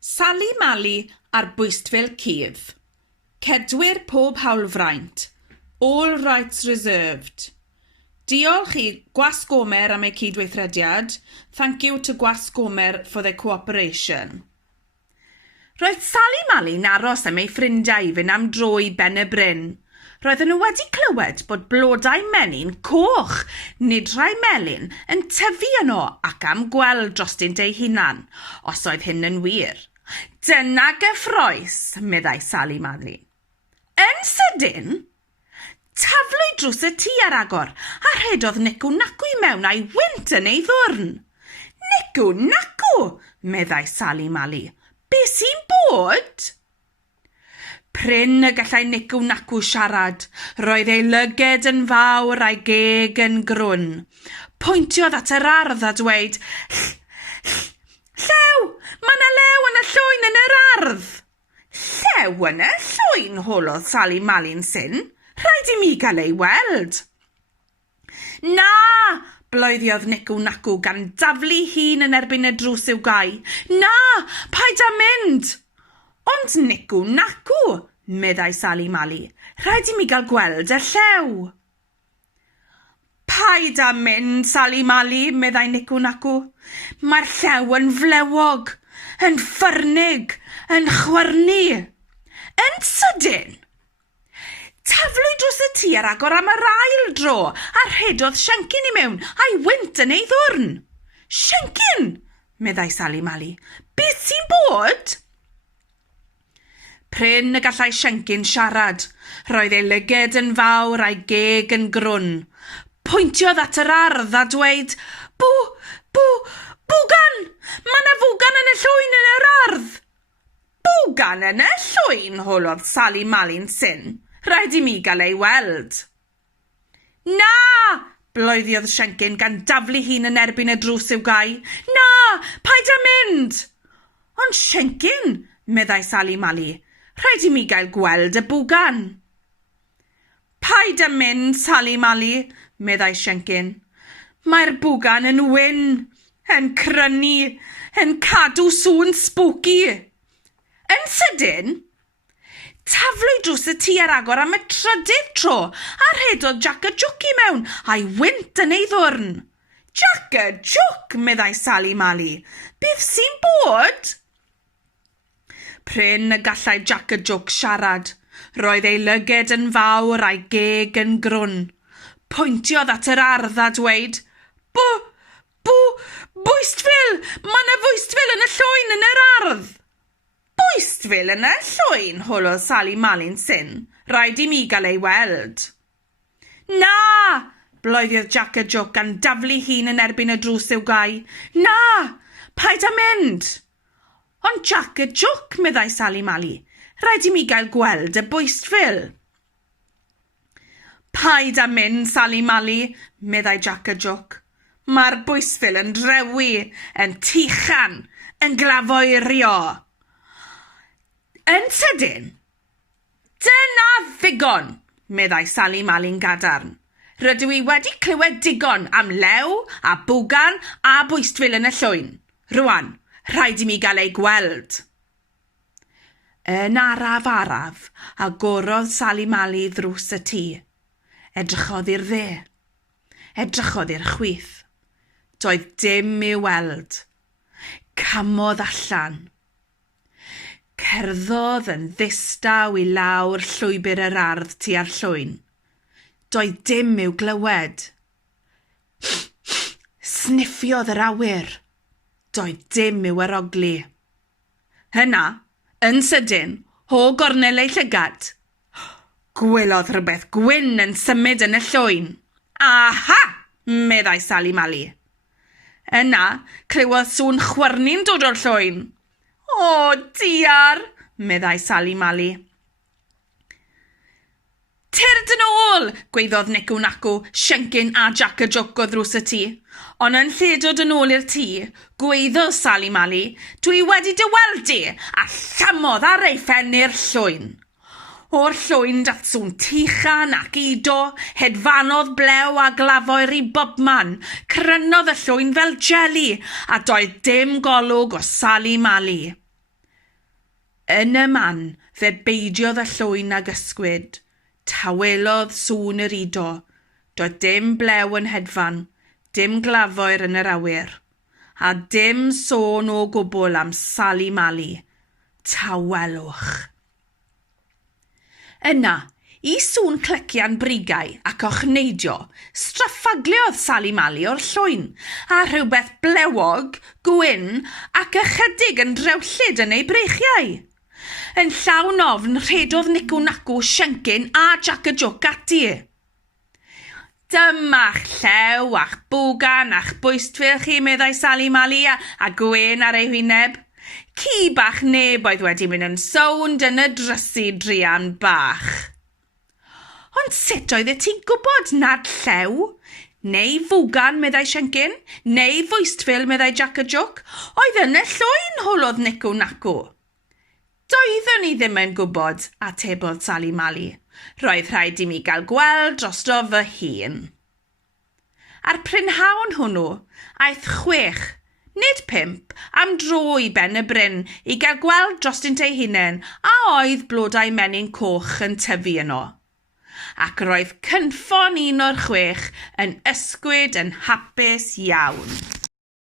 Sali Mali ar Bwystfil Cudd. Cedwyr pob hawlfraint. All rights reserved. Diolch i Gwas Gomer am ei cydweithrediad. Thank you to Gwas Gomer for their cooperation. Roedd Sali Mali'n aros am ei ffrindiau i fynd am dro i Ben y Bryn. Roedden nhw wedi clywed bod blodau menyn coch, nid rhai melyn, yn tyfu yno ac am gweld drostynt ei hunan, os oedd hyn yn wir. Dyna gyffroes, meddai Sali Mali. Yn sydyn, taflwyd drws y tŷ ar agor, a rhedodd nicw nacw i mewn a'i wynt yn ei ddwrn. Nicw nacw, meddai Sali Mali. Be sy'n bod? Pryn y gallai nicw nacw siarad, roedd ei lyged yn fawr a'i geg yn grwn. Pwyntiodd at yr ardd a dweud, Llew, mae yna lew yn y llwyn yn yr ardd. Llew yn y llwyn, holodd Sali Mali'n syn. Rhaid i mi gael ei weld. Na, bloeddiodd nicw nacw gan daflu hun yn erbyn y drws i'w gau. Na, paid â mynd. Ond nicw nacw, meddai Sali Mali. Rhaid i mi gael gweld y llew. Paid â mynd, Sali Mali, meddai nicw nacw. Mae'r llew yn flewog, yn ffyrnig, yn chwyrnu. Yn sydyn, taflwyd dros y tŷ ar agor am yr ail dro, a rhedodd Siencyn i mewn a'i wynt yn ei ddwrn. Siencyn, meddai Sali Mali. Beth sy'n bod? Pryn y gallai Siencyn siarad. Roedd ei lyged yn fawr a'i geg yn grwn. Pwyntiodd at yr ardd a dweud, Bwgan! Mae yna fwgan yn y llwyn yn yr ardd. Bwgan yn y llwyn, holodd Sali Mali'n syn. Rhaid i mi gael ei weld. Na! Bloeddiodd Siencyn gan daflu hun yn erbyn y drws i'w gau. Na! Paid â mynd! Ond Siencyn, meddai Sali Mali, rhaid i mi gael gweld y bwgan. Paid â mynd, Sali Mali, meddai Siencyn. Mae'r bwgan yn wyn, yn crynu, yn cadw sŵn spooky. Yn sydyn, taflwyd drws y tŷ ar agor am y trydydd tro, a rhedodd Jack y Jwc i mewn a'i wynt yn ei ddwrn. Jack y Jwc, meddai Sali Mali. Beth sy'n bod? Pryn y gallai Jack y Jwc siarad. Roedd ei lyged yn fawr a'i geg yn grwn. Pwyntiodd at yr ardd a dweud, Bwystfil! Mae yna Bwystfil yn y llwyn yn yr ardd. Bwystfil yn y llwyn, holodd Sali Mali'n syn. Rhaid i mi gael ei weld. Na! Bloeddiodd Jack y Jwc gan daflu hun yn erbyn y drws i'w gau. Na! Paid â mynd! Ond Jack y Jwc, meddai Sali Mali. Rhaid i mi gael gweld y Bwystfil. Paid â mynd, Sali Mali, meddai Jack y Jwc. Mae'r Bwystfil yn drewi, yn tichan, yn glafoerio. Yn sydyn, dyna ddigon, meddai Sali Mali'n gadarn. Rydw i wedi clywed digon am lew, a bwgan, a Bwystfil yn y llwyn. Rwan, rhaid i mi gael ei gweld. Yn araf, agorodd Sali Mali ddrws y tŷ. Edrychodd i'r dde. Edrychodd i'r chwith. Doedd dim i'w weld. Camodd allan. Cerddodd yn ddistaw i lawr llwybr yr ardd tua'r llwyn. Doedd dim i'w glywed. Sniffiodd yr awyr. Doedd dim i'w arogli. Yna, yn sydyn, ho gornel ei llygad. Gwelodd rhywbeth gwyn yn symud yn y llwyn. Aha! Meddai Sali Mali. Yna, clywodd sŵn chwyrnu'n dod o'r llwyn. O, diar, meddai Sali Mali. Tyrd yn ôl, gweiddodd nicw nacw, Siencyn a Jack y Jwc o ddrws y tŷ. Ond yn lle dod yn ôl i'r tŷ, gweiddodd Sali Mali, dwi wedi dy weld di, a llamodd ar ei phen i'r llwyn. O'r llwyn dath sŵn tichan ac ido, hedfanodd blew a glafoer i bobman, crynodd y llwyn fel jeli, a doedd dim golwg o Sali Mali. Yn y man, fe beidiodd y llwyn ag ysgwyd. Tawelodd sŵn yr ido. Doedd dim blew yn hedfan, dim glafoer yn yr awyr, a dim sôn o gwbl am Sali Mali. Tawelwch. Yna, I sŵn clycian brigau ac ochneidio, straffagliodd Sali Mali o'r llwyn, a rhywbeth blewog, gwyn ac ychydig yn drewllyd yn ei breichiau. Yn llawn ofn rhedodd Nicw Nacw, Siencyn a Jac y Joc ati. Dyma'ch llew a'ch bwgan a'ch bwystfil chi, meddai Sali Mali a gwyn ar ei hwyneb. Ci bach neb oedd wedi mynd yn sownd yn y drysu drian bach. Ond sut oedd ti'n gwybod nad llew? Neu fwgan, meddai Siencyn? Neu Bwystfil, meddai Jac y Joc? Oedd yn y llwyn, hwlodd Nicw Nacw. Doeddwn I ddim yn gwybod, atebodd Sali Mali. Roedd rhaid I mi gael gweld drosto fy hun. Ar prynhawn hwnnw, aeth 6, nid 5, am dro I ben y bryn I gael gweld drostynt ei hunain a oedd blodau menyn coch yn tyfu yno. Ac roedd cynffon un o'r 6 yn ysgwyd yn hapus iawn.